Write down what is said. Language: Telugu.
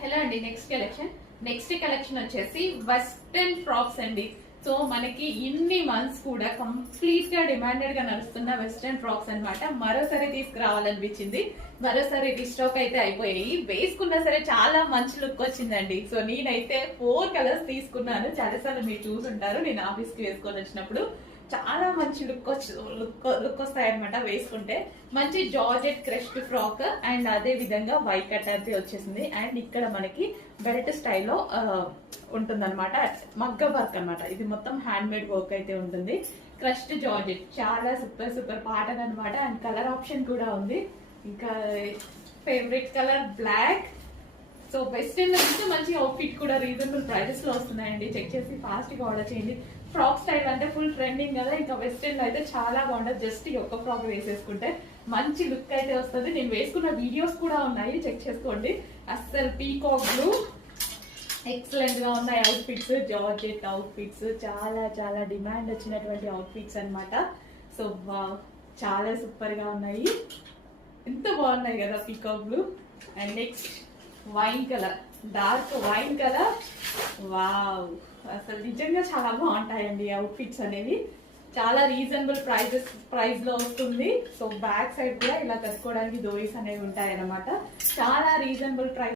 హలో అండి. నెక్స్ట్ కలెక్షన్ వచ్చేసి వెస్టర్న్ ఫ్రాక్స్ అండి. సో మనకి ఇన్ని మంత్స్ కూడా కంప్లీట్ గా డిమాండెడ్ గా నడుస్తున్న వెస్టర్న్ ఫ్రాక్స్ అన్నమాట. మరోసారి తీసుకురావాలనిపించింది. మరోసారి రీస్టాక్ అయితే అయిపోయాయి. వేసుకున్నా సరే చాలా మంచి లుక్ వచ్చిందండి. సో నేనైతే 4 కలర్స్ తీసుకున్నాను. చాలాసార్లు మీరు చూసుంటారు నేను ఆఫీస్ కి వేసుకొని వచ్చినప్పుడు. చాలా మంచి లుక్ వస్తాయి అనమాట వేసుకుంటే. మంచి జార్జెట్ క్రష్డ్ ఫ్రాక్ అండ్ అదే విధంగా వైట్ కట్ అయితే వచ్చేసింది. అండ్ ఇక్కడ మనకి బెల్ట్ స్టైల్లో ఉంటుందన్నమాట. మగ్గ వర్క్ అనమాట. ఇది మొత్తం హ్యాండ్ మేడ్ వర్క్ అయితే ఉంటుంది. క్రష్డ్ జార్జెట్ చాలా సూపర్ పాటర్న్ అనమాట. అండ్ కలర్ ఆప్షన్ కూడా ఉంది. ఇంకా favourite colour black. So western లో ఇంకా మంచి అవుట్ఫిట్ కూడా రీజనబుల్ ప్రైజెస్ లో వస్తున్నాయండి. చెక్ చేసి ఫాస్ట్ గా ఆర్డర్ చేయండి. ఫ్రాక్ స్టైల్ అంటే ఫుల్ ట్రెండింగ్ కదా. ఇంకా వెస్టర్న్ లో అయితే చాలా బాగుంటుంది. జస్ట్ ఈ ఒక్క ఫ్రాక్ వేసేసుకుంటే మంచి లుక్ అయితే వస్తుంది. నేను వేసుకున్న వీడియోస్ కూడా ఉన్నాయి, చెక్ చేసుకోండి. అస్సలు పీకాక్ బ్లూ ఎక్సలెంట్ గా ఉన్నాయి అవుట్ఫిట్స్. జార్జెట్ అవుట్ఫిట్స్ చాలా డిమాండ్ వచ్చినటువంటి అవుట్ఫిట్స్ అనమాట. సో చాలా సూపర్ గా ఉన్నాయి. ఎంత బాగున్నాయి కదా peacock blue. And next wine colour, dark wine colour. Wow, అసలు నిజంగా చాలా బాగుంటాయండి అవుట్ఫిట్స్ అనేవి. చాలా రీజనబుల్ ప్రైస్ లో వస్తుంది. సో బ్యాక్ సైడ్ కూడా ఇలా కట్టుకోవడానికి డోరీస్ అనేవి ఉంటాయి అన్నమాట. చాలా రీజనబుల్ ప్రైస్